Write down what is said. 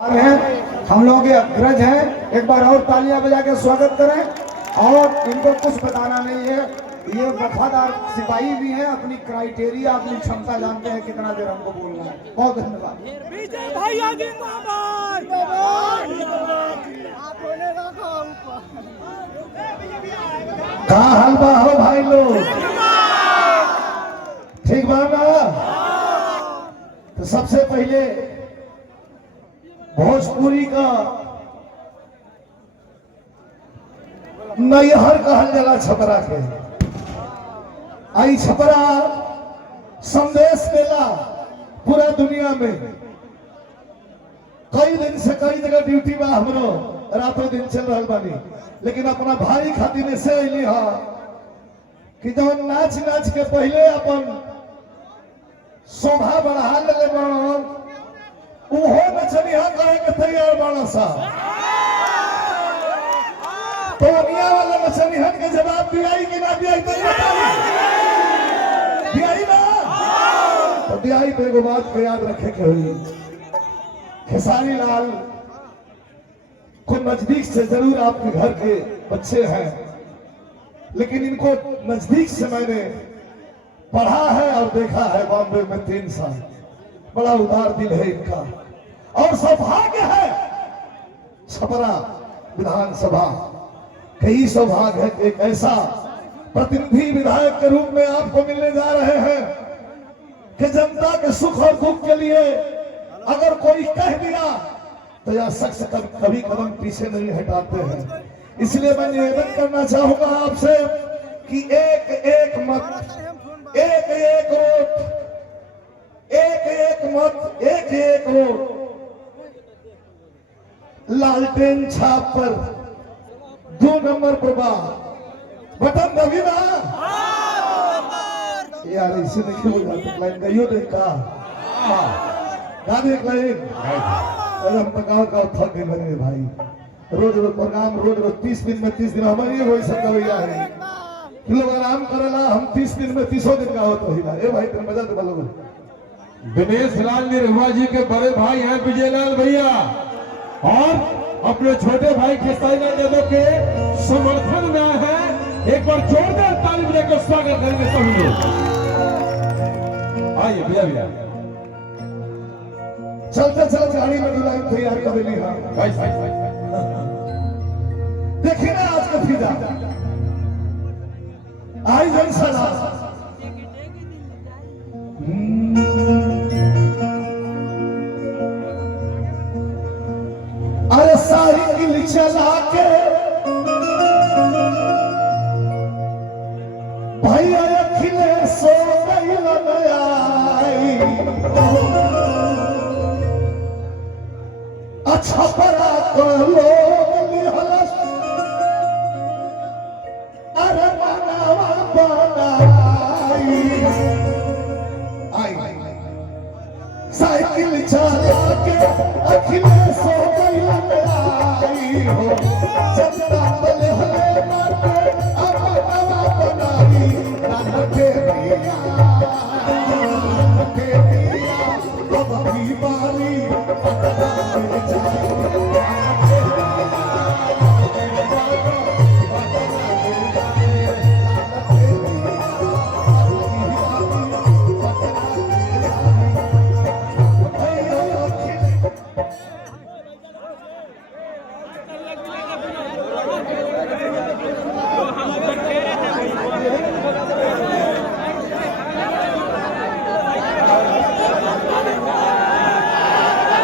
हैं हम लोग ये अग्रज हैं। एक बार और तालियां बजा के स्वागत करें। और इनको कुछ बताना नहीं है, ये वफादार सिपाही भी हैं, अपनी क्राइटेरिया अपनी क्षमता जानते हैं कितना देर हमको बोलना है। बहुत धन्यवाद। कहा हाल बा हो भाई लोग, ठीक बा ना? तो सबसे पहले भोजपुरी का नैहर कहल जाला छपरा के। आई छपरा संदेश देला पूरा दुनिया में। कई दिन से कई जगह ड्यूटी बा हमरो, रातों दिन चल रहा बानी, लेकिन अपना भाई खातिर से अली हा कि जब नाच नाच के पहले अपन शोभा बढ़ा ले बनो, उहो नचनिया कहे के तैयार बाड़ा सा। तो दुनिया वाला नचनिया के जवाब दियाई कि ना दियाई? दियाई ना? तो दियाई तो एगो बात को याद रखे के हुई, खेसारी लाल को नजदीक से जरूर आपके घर के बच्चे हैं, लेकिन इनको नजदीक से मैंने पढ़ा है और देखा है। बॉम्बे में 3 साल, बड़ा उदार दिल है इनका। और सौभाग्य है छपरा विधानसभा कई सौभाग्य है कि एक ऐसा प्रतिनिधि विधायक के रूप में आपको मिलने जा रहे हैं कि जनता के सुख और दुख के लिए अगर कोई कह दिया तो यह शख्स कभी कदम पीछे नहीं हटाते हैं। इसलिए मैं निवेदन करना चाहूंगा आपसे कि एक एक मत, एक एक वोट, एक एक मत, एक एक वोट लालटेन छाप पर 2 नंबर पर बटन दबी ना यार। इसे नहीं हो जाता लाइन गयो देखा गाने एक लाइन हम पकाओ का थक गए बने भाई। रोज रोज प्रोग्राम, रोज रोज 30 दिन में 30 दिन हमारी वही सब गवैया है कि लोग आराम करेला, हम 30 दिन में 30 दिन का होता ही ना। ए भाई तुम मजा तो बोलो। दिनेश लाल निरहुआ जी के बड़े भाई हैं विजयलाल भैया, और अपने छोटे भाई खेसारी लाल यादव के समर्थन में आए हैं। एक बार जोरदार ताली बजाकर स्वागत करेंगे सभी लोग। आइए भैया भैया चलते चलते गाड़ी में दुलाई तैयार कर देली। हाँ भाई भाई देखिए ना आज का फिदा आई जनसला अरे साइकिल चला के भैया अखिलेश सो गई लगाई। अच्छा पड़ा को लोग निहलस अरे मनावा बनाई। आई साइकिल चला के